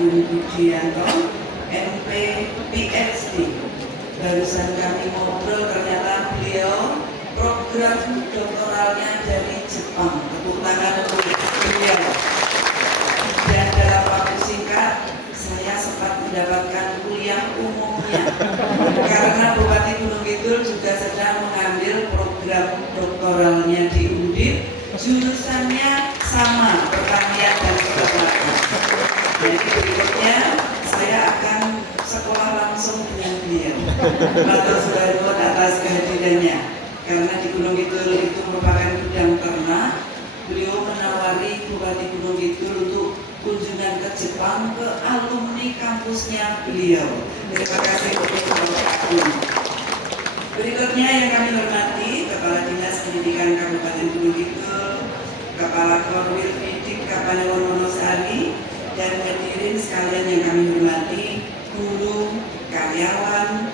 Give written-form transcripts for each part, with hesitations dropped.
Agung Budianto, MP, PhD. Barusan kami ngobrol, ternyata beliau program doktoralnya dari Jepang. Tepuk tangan untuk beliau. Dan dalam waktu singkat, saya sempat mendapatkan kuliah umumnya karena Bupati Gunung Kidul juga sedang mengambil program doktoralnya di Undip. Jurusannya sama, pertanian dan peternakan. Jadi berikutnya saya akan sekolah langsung dengan beliau. Matur suwun atas kehadirannya. Karena di Gunung Kidul itu merupakan bidang ternak, beliau menawari Bupati Gunung Kidul untuk kunjungan ke Jepang ke alumni kampusnya beliau. Terima kasih untuk Bapak. Berikutnya yang kami hormati Kepala Dinas Pendidikan Kabupaten Gunung Kidul, Kepala Korwil Fidik Kapanewon Wonosari, dan hadirin sekalian yang kami hormati, guru, karyawan,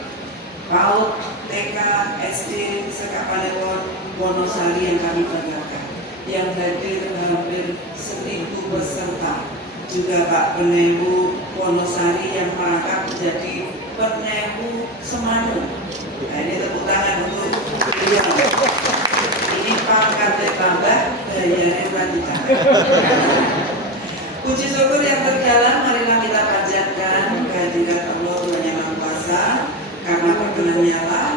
PAUD, TK, SD, Sekapanewon Wonosari yang kami banggakan, yang hadir hampir 1.000 peserta. Juga Pak Penewu Wonosari yang merangkap menjadi Penewu Semanu. Nah, ini tepuk tangan untuk beliau. Ini pangkatnya tambah, bayarnya lanjutan. Puji syukur yang terdalam, marilah kita panjatkan kehadirat Allah Tuhan Yang Maha Kuasa. Karena perkenannya lah,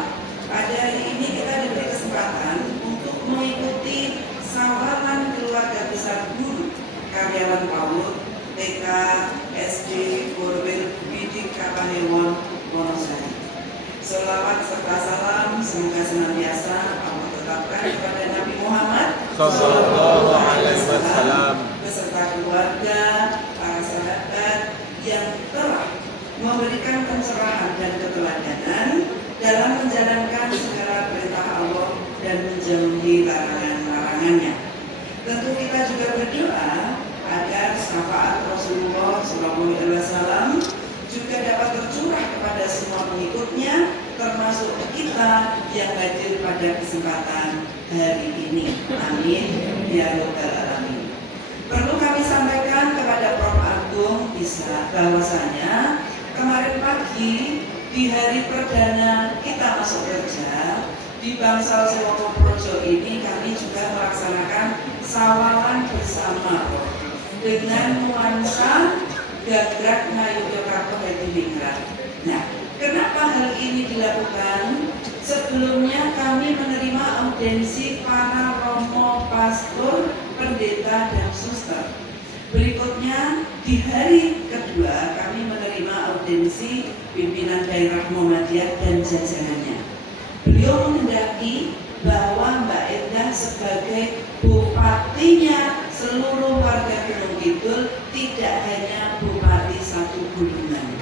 pada hari ini kita diberi kesempatan untuk mengikuti sawalan keluarga besar guru, karyawan PAUD, TK, SD, Korwil Fidik Kapanewon Wonosari. Selawat serta salam semoga senantiasa Allah tetapkan kepada Nabi Muhammad Sallallahu Alaihi Wasallam beserta keluarga, para sahabat yang telah memberikan pencerahan dan keteladanan dalam menjalankan segala perintah Allah dan menjauhi larangan-larangannya. Tentu kita juga berdoa agar syafaat Rasulullah SAW juga dapat tercurah kepada semua pengikutnya, termasuk kita yang hadir pada kesempatan hari ini. Amin ya rabbal alamin. Perlu kami sampaikan kepada Prof. Agung bisa bahwasanya kemarin pagi di hari perdana kita masuk kerja di Bangsal Sewoko Projo ini, kami juga melaksanakan sawalan bersama dengan nuansa Gagrak Ngayogyakarta Hadiningrat. Nah, kenapa hal ini dilakukan? Sebelumnya kami menerima audiensi para romo, pastor, pendeta, dan suster. Berikutnya di hari kedua kami menerima audiensi pimpinan daerah Muhammadiyah dan jajarannya. Beliau menghendaki bahwa Mbak Endah sebagai bupatinya seluruh warga Gunung Kidul, tidak hanya bupati satu gulungan.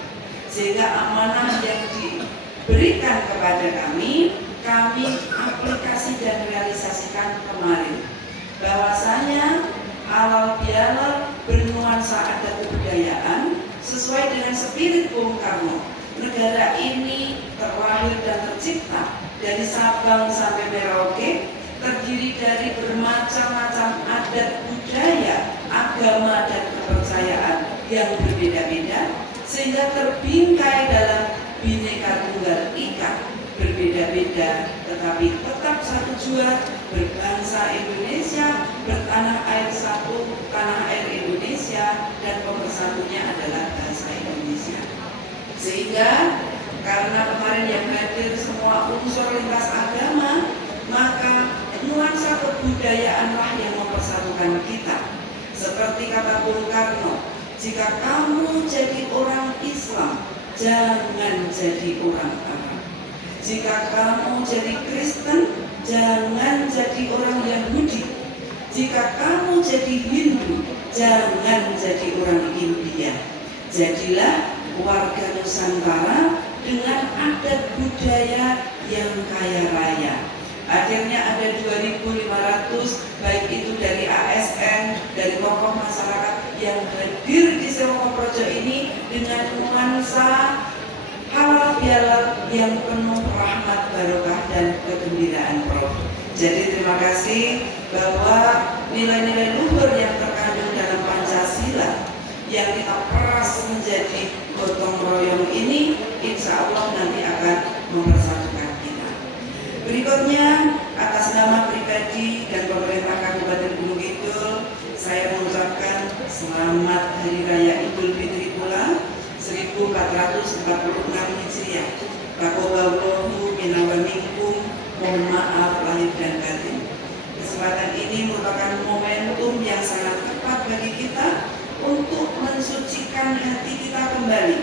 Sehingga amanah yang diberikan kepada kami aplikasi dan realisasikan kemarin. Bahwasanya halal bihalal bernuansa adat kebudayaan sesuai dengan spirit Bung Karno. Negara ini terlahir dan tercipta dari Sabang sampai Merauke, terdiri dari bermacam-macam adat budaya, agama, dan kepercayaan yang berbeda-beda, sehingga terbingkai dalam Bhinneka Tunggal Ika, berbeda-beda tetapi tetap satu jua, berbangsa Indonesia, bertanah air satu, tanah air Indonesia, dan pemersatunya adalah bahasa Indonesia. Sehingga karena kemarin yang hadir semua unsur lintas agama, maka nuansa kebudayaanlah yang mempersatukan kita. Seperti kata Bung Karno, jika kamu jadi orang Islam, jangan jadi orang Arab. Jika kamu jadi Kristen, jangan jadi orang Yahudi. Jika kamu jadi Hindu, jangan jadi orang India. Jadilah warga Nusantara dengan adat budaya yang kaya raya. Akhirnya ada 2.500 baik itu dari ASN, dari tokoh masyarakat yang hadir di Sewoko Projo ini dengan nuansa halal bihalal yang penuh rahmat, barokah, dan kegembiraan Prof. Jadi terima kasih bahwa nilai-nilai luhur yang terkandung dalam Pancasila yang kita peras menjadi gotong royong ini, insya Allah nanti akan mempersatukan kita. Berikutnya, atas nama pribadi dan pemerintah Kabupaten Gunung Kidul, saya mengucapkan selamat Hari Raya Idul Fitri pula 1446 Hijriah. Taqabbalallahu minna wa minkum, mohon maaf lahir dan batin. Kesempatan ini merupakan momentum yang sangat tepat bagi kita untuk mensucikan hati kita kembali,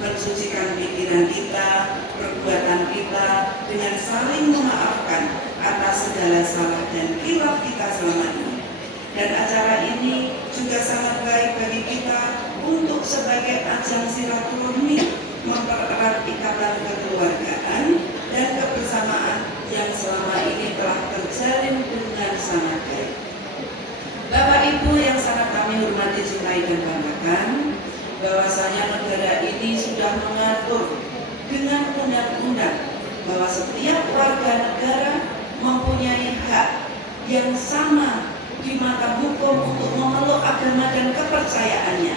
mensucikan pikiran kita, perbuatan kita dengan saling memaafkan atas segala salah dan khilaf kita selama ini. Dan acara ini juga sangat baik bagi kita untuk sebagai ajang silaturahmi, mempererat ikatan kekeluargaan dan kebersamaan yang selama ini telah terjalin dengan sangat baik. Bapak Ibu yang sangat kami hormati, cintai dan banggakan, bahwasanya negara ini sudah mengatur dengan undang-undang bahwa setiap warga negara mempunyai hak yang sama di mata hukum untuk memeluk agama dan kepercayaannya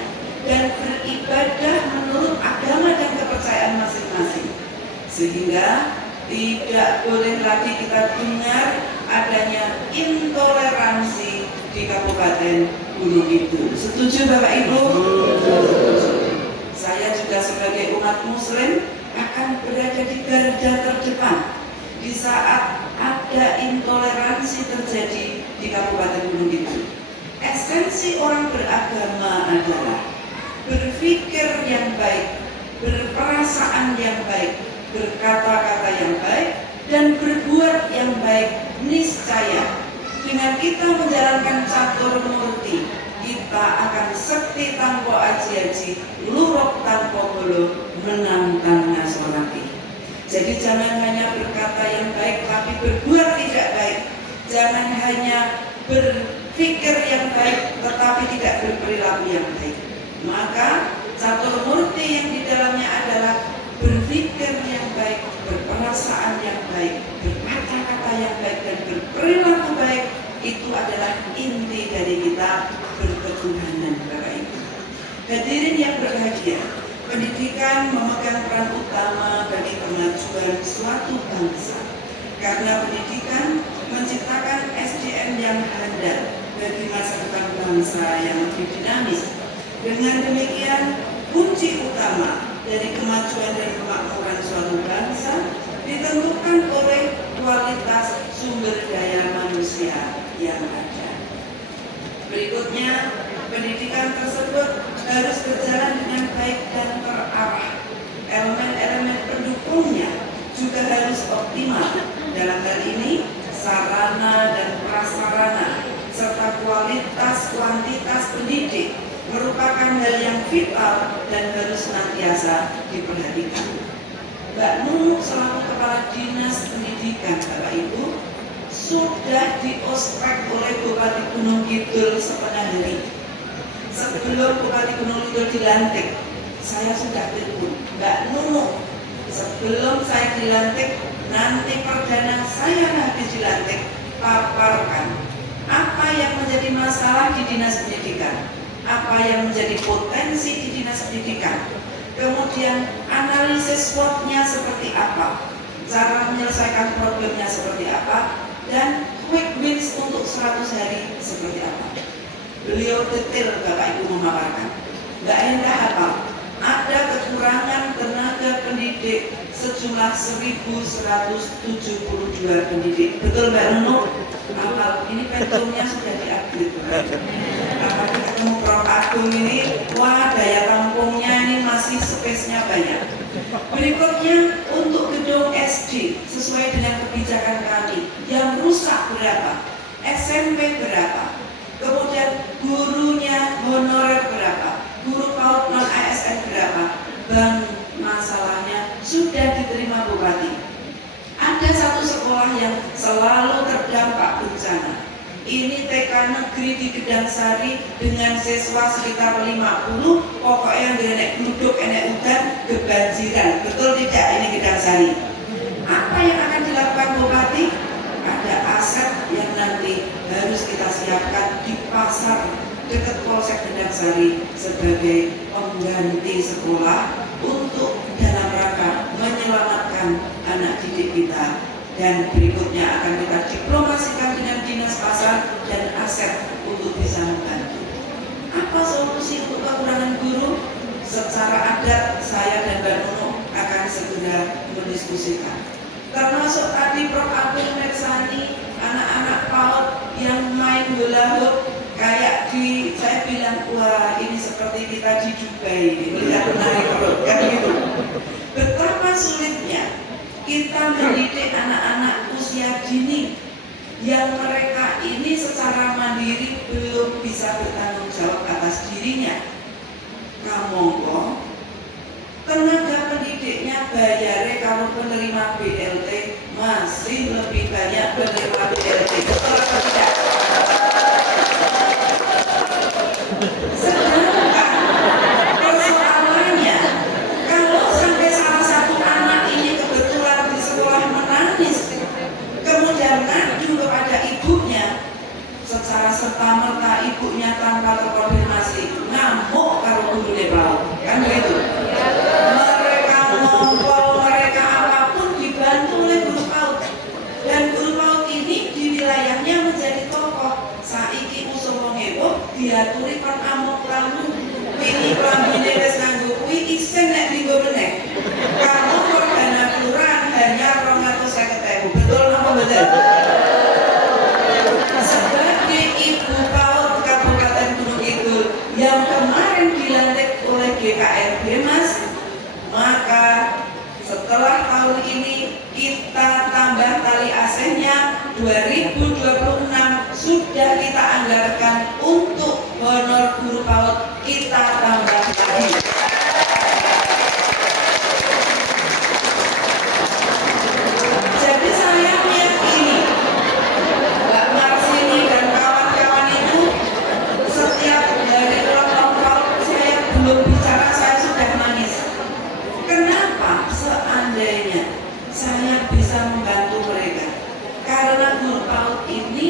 dan beribadah menurut agama dan kepercayaan masing-masing, sehingga tidak boleh lagi kita dengar adanya intoleransi di Kabupaten Gunung Kidul. Setuju Bapak Ibu? Saya juga sebagai umat Muslim akan berada di garda terdepan di saat ada intoleransi terjadi di Kabupaten Gunung Kidul. Esensi orang beragama adalah berpikir yang baik, berperasaan yang baik, berkata-kata yang baik, dan berbuat yang baik. Niscaya dengan kita menjalankan catur murti, kita akan sekti tanpa aji-aji, luruk tanpa bolo, menang tanpa sorati. Jadi jangan hanya berkata yang baik tapi berbuat tidak baik. Jangan hanya berpikir yang baik tetapi tidak berperilaku yang baik. Maka catur murti yang di dalamnya adalah berpikir yang baik, berperasaan yang baik, berkata-kata yang baik, dan berperilaku baik. Itu adalah inti dari kita berketuhanan, Bapak Ibu. Hadirin yang berbahagia, pendidikan memegang peran utama bagi kemajuan suatu bangsa. Karena pendidikan menciptakan SDM yang handal bagi masa depan bangsa yang lebih dinamis. Dengan demikian, kunci utama dari kemajuan dan kemakmuran suatu bangsa ditentukan oleh kualitas sumber daya manusia yang ada. Berikutnya, pendidikan tersebut harus berjalan dengan baik dan terarah. Elemen-elemen pendukungnya juga harus optimal. Dalam hal ini, sarana dan prasarana serta kualitas kuantitas pendidik merupakan hal yang vital dan harus senantiasa diperhatikan. Mbak Nunuk selaku Kepala Dinas Pendidikan, Bapak Ibu, sudah diospek oleh Bupati Gunung Kidul setengah hari. Sebelum Bupati Gunung Kidul dilantik, saya sudah telepon Mbak Nunuk, sebelum saya dilantik, nanti perdana saya habis dilantik, paparkan apa yang menjadi masalah di Dinas Pendidikan, apa yang menjadi potensi di Dinas Pendidikan, kemudian analisis SWOT-nya seperti apa, cara menyelesaikan problemnya seperti apa, dan quick wins untuk 100 hari seperti apa. Beliau detail Bapak Ibu memaparkan. Mbak Enda hafal, ada kekurangan tenaga pendidik sejumlah 1.172 pendidik. Betul Mbak Nunuk? Hafal, ini pensiunnya sudah diupdate. Apalagi ketemu Prof. Agung ini, wah daya tampungnya ini masih space-nya banyak. Berikutnya, untuk gedung SD sesuai dengan kebijakan kami, yang rusak berapa, SMP berapa, kemudian gurunya honorer berapa, guru PAUD non ASN berapa, dan masalahnya sudah diterima Bupati. Ada satu sekolah yang selalu terdampak bencana. Ini TK negeri di Gedangsari dengan siswa sekitar 50, pokoknya yang enek duduk, enek udan, kebanjiran. Betul tidak ini Gedangsari? Apa yang akan dilakukan Bupati? Ada aset yang nanti harus kita siapkan di pasar dekat Polsek Gendangsari sebagai pengganti sekolah untuk dalam rangka menyelamatkan anak didik kita. Dan berikutnya akan kita diplomasikan dengan dinas pasar dan aset untuk bisa membantu. Apa solusi untuk kekurangan guru? Secara adat saya dan Mbak Nunu akan segera mendiskusikan. Termasuk tadi Prof. Abdul Meksani, anak-anak PAUD yang main bola hoop, kayak saya bilang, wah ini seperti kita di Dubai, melihat menarik perut, kan gitu. Betapa sulitnya kita mendidik anak-anak usia dini yang mereka ini secara mandiri belum bisa bertanggung jawab atas dirinya. Kamongko, tenaga pendidiknya bayarnya kalau penerima BLT masih lebih banyak penerima BLT. Betul atau tidak? Sedangkan persoalannya, kalau sampai salah satu anak ini kebetulan di sekolah menangis, kemudian ngadu kepada ibunya, secara serta-merta ibunya tanpa terkonfirmasi ngamuk kalau guru PAUD, kan begitu? Mereka ngompol, mereka apapun dibantu oleh guru PAUD, dan guru PAUD ini di wilayahnya menjadi tokoh. Saiki usul wong heboh diaturi kon amuk lamun wingi klambine wis nganggo kuwi isin nek dinggo meneh. Kamu dana kelurahan hanya 250.000. Betul apa betul? Sebagai ibu PAUD Kabupaten Gunung Kidul yang kemarin dilantik oleh GKRD Mas, maka setelah tahun ini kita tambah tali asihnya 2026 sudah kita anggarkan untuk honor guru PAUD, kita tambah lagi. Jadi saya meyakini Mbak Marsini dan kawan-kawan itu setiap dari ulang tahun saya belum bicara saya sudah nangis. Kenapa? Seandainya saya bisa membantu mereka, karena guru PAUD ini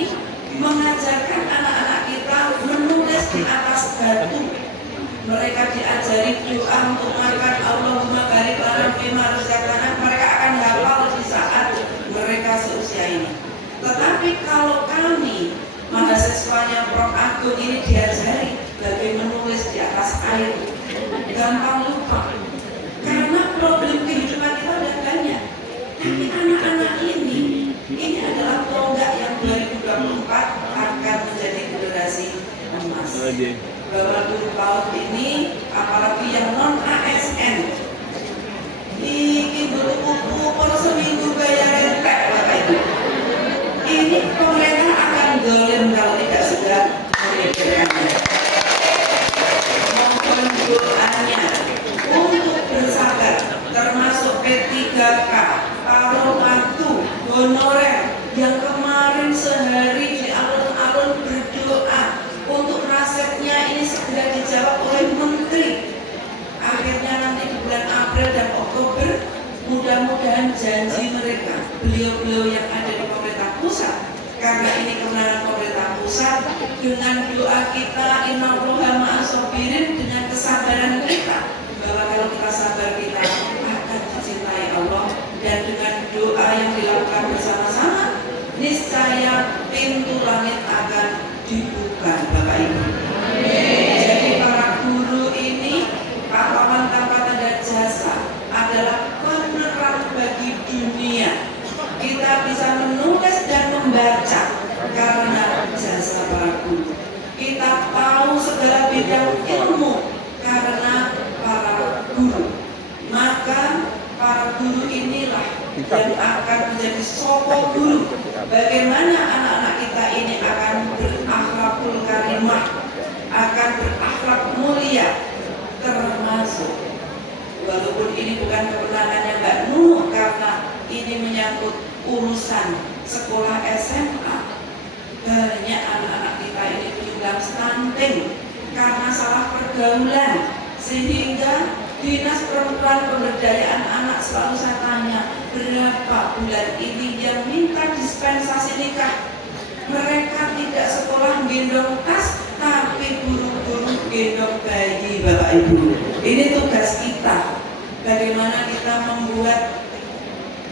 mengajarkan anak-anak kita menulis di atas batu. Mereka diajari doa untuk makan, Allahumma barik lana fima razaqtana. Mereka akan hafal di saat mereka seusia ini. Tetapi kalau kami mahasiswanya Prof. Agung ini diajari bagaimana menulis di atas air, gampang lupa. Karena problem kehidupan kita udah banyak. Tapi anak-anak ini adalah tonggak yang 2024 akan menjadi generasi emas. Bahwa guru PAUD ini, apalagi yang non ASN, ini dulu per seminggu bayar rentek Bapak Ibu. Ini pemerintah akan dolim kalau tidak segera memikirkannya. Mohon doanya untuk bersabar, termasuk P3K, paruh waktu, honorer yang kemarin sehari di alun-alun berdoa untuk nasibnya ini segera dijawab oleh Menteri. Akhirnya nanti di bulan April dan Oktober mudah-mudahan janji mereka, beliau-beliau yang ada di pemerintah pusat, karena ini kemenangan pemerintah pusat, dengan doa kita innallaha ma'as-sabirin, dengan kesabaran kita, bahwa kalau kita sabar kita akan dicintai Allah, dan dengan doa yang dilakukan bersama-sama niscaya pintu langit akan dibuka Bapak Ibu. Jadi para guru ini pahlawan tanpa tanda jasa, adalah penerang bagi dunia. Kita bisa menulis dan membaca karena jasa para guru. Kita tahu segala bidang ilmu karena para guru. Maka para guru inilah yang akan menjadi sosok guru. Bagaimana anak-anak kita ini akan berakhlakul karimah, akan berakhlak mulia, termasuk walaupun ini bukan kewenangannya Mbak Nunu karena ini menyangkut urusan sekolah SMA. Banyak anak-anak kita ini penyumbang stunting karena salah pergaulan, sehingga Dinas Perempuan Pemberdayaan Anak selalu saya tanya, berapa bulan ini yang minta dispensasi nikah? Mereka tidak sekolah gendong tas, tapi buru-buru gendong bayi Bapak Ibu. Ini tugas kita, bagaimana kita membuat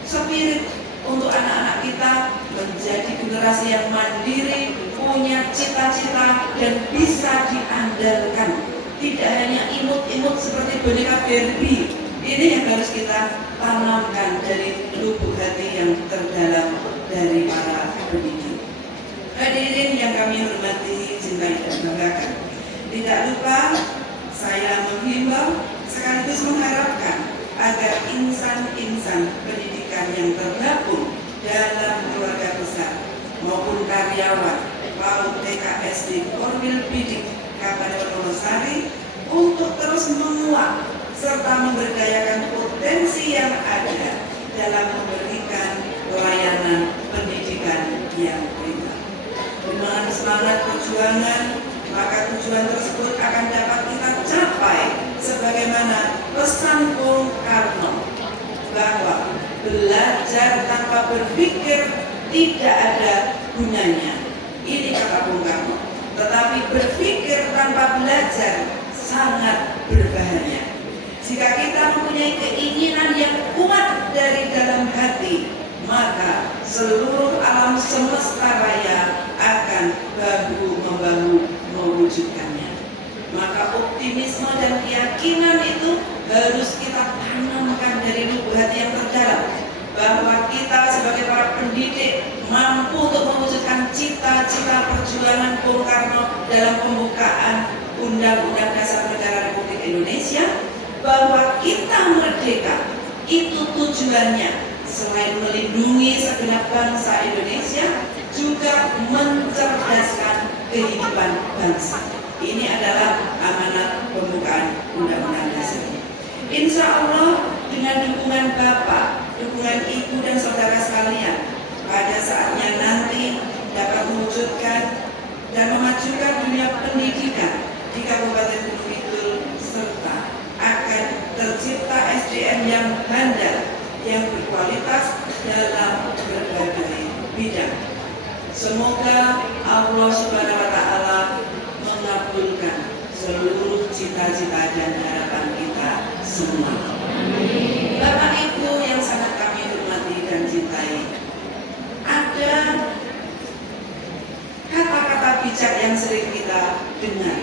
spirit untuk anak-anak kita menjadi generasi yang mandiri, punya cita-cita dan bisa diandalkan. Tidak hanya imut-imut seperti boneka Barbie. Ini yang harus kita tanamkan dari lubuk hati yang terdalam dari para pendidik. Hadirin yang kami hormati, cintai dan banggakan. Tidak lupa saya menghimbau sekaligus mengharapkan agar insan-insan pendidikan yang tergabung dalam keluarga besar maupun karyawan PAUD TK SD Korwil Bidik Kabupaten Wonosari untuk terus menguat serta memberdayakan potensi yang ada dalam memberikan pelayanan pendidikan yang prima. Dengan semangat perjuangan, maka tujuan tersebut akan dapat kita capai sebagaimana pesan Bung Karno bahwa belajar tanpa berpikir tidak ada gunanya. Ini kata Bung Karno. Tetapi berpikir tanpa belajar sangat berbahaya. Jika kita mempunyai keinginan yang kuat dari dalam hati, maka seluruh alam semesta raya akan bahu-membahu mewujudkannya. Maka optimisme dan keyakinan itu harus kita tanamkan dari lubuk hati yang terdalam, bahwa kita sebagai para pendidik mampu untuk mewujudkan cita-cita perjuangan Bung Karno dalam pembukaan Undang-Undang Dasar Negara Republik Indonesia, bahwa kita merdeka itu tujuannya selain melindungi segenap bangsa Indonesia, juga mencerdaskan kehidupan bangsa. Ini adalah amanat pembukaan Undang-Undang Dasar. Insya Allah dengan dukungan Bapak, dukungan Ibu dan saudara sekalian, pada saatnya nanti dapat mewujudkan dan memajukan dunia pendidikan di Kabupaten Gunung Kidul, serta akan tercipta SDM yang handal, yang berkualitas dalam berbagai bidang. Semoga Allah Subhanahu wa Ta'ala mengabulkan seluruh cita-cita dan harapan kita semua. Bapak Ibu yang sangat kami hormati dan cintai, ada kata-kata bijak yang sering kita dengar,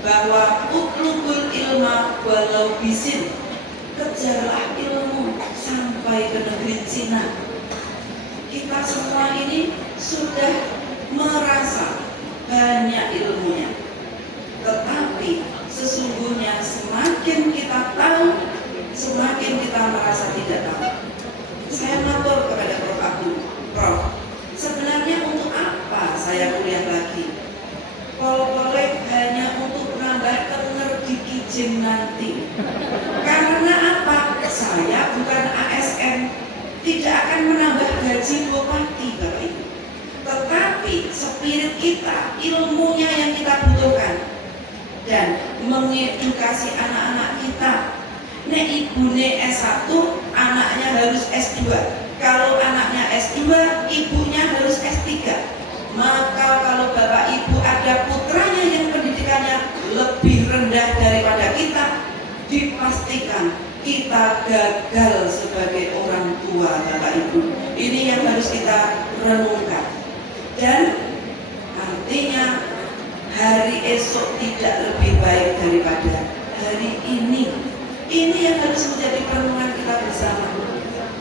bahwa utlubul ilma walau bisin, kejarlah ilmu sampai ke negeri Cina. Kita semua ini sudah merasa banyak ilmunya, tetapi sesungguhnya semakin kita tahu, semakin kita merasa tidak tahu. Saya matur kepada Prof. Agung, Prof, sebenarnya untuk apa saya kuliah lagi? Kalau boleh hanya untuk menambah tenger di kijing nanti. Karena apa? Saya bukan ASN, tidak akan menambah gaji bupati, Bapak Ibu. Tetapi spirit kita, ilmunya yang kita butuhkan, dan mengedukasi anak-anak kita. Nek ibune S1, anaknya harus S2. Kalau anaknya S2, ibunya harus S3. Maka kalau Bapak Ibu ada putranya yang pendidikannya lebih rendah daripada kita, dipastikan kita gagal sebagai orang tua, Bapak Ibu. Ini yang harus kita renungkan. Dan artinya hari esok tidak lebih baik daripada hari ini. Ini yang harus menjadi perenungan kita bersama.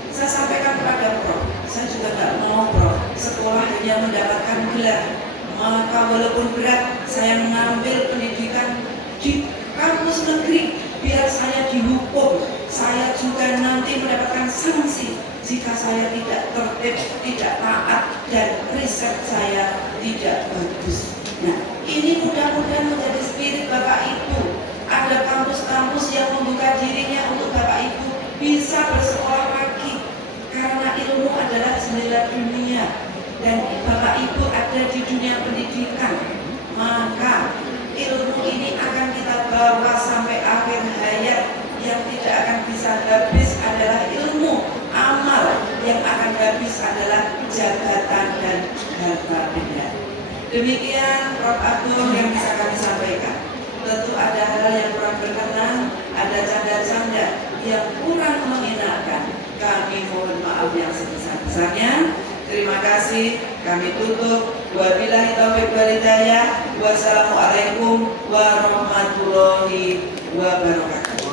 Saya sampaikan kepada Prof, saya juga nggak mau Prof sekolah hanya mendapatkan gelar. Maka walaupun berat, saya mengambil pendidikan di kampus negeri, biar saya dihukum. Saya juga nanti mendapatkan sanksi jika saya tidak tertib, tidak taat, dan riset saya tidak bagus. Nah, ini mudah-mudahan menjadi spirit Bapak Ibu. Ada kampus-kampus yang membuka dirinya untuk Bapak Ibu bisa bersekolah lagi, karena ilmu adalah jendela dunia, dan Bapak Ibu ada di dunia pendidikan. Maka ilmu ini akan kita bawa sampai akhir hayat. Yang tidak akan bisa habis adalah ilmu. Amal yang akan habis adalah jabatan dan harta benda. Demikian Prof. Abdul yang bisa kami sampaikan. Tentu ada hal yang kurang berkenan, ada canda-canda yang kurang mengenakan. Kami mohon maaf yang sebesar-besarnya. Terima kasih. Kami tutup. Wabillahi taufiq wal hidayah. Wassalamualaikum warahmatullahi wabarakatuh.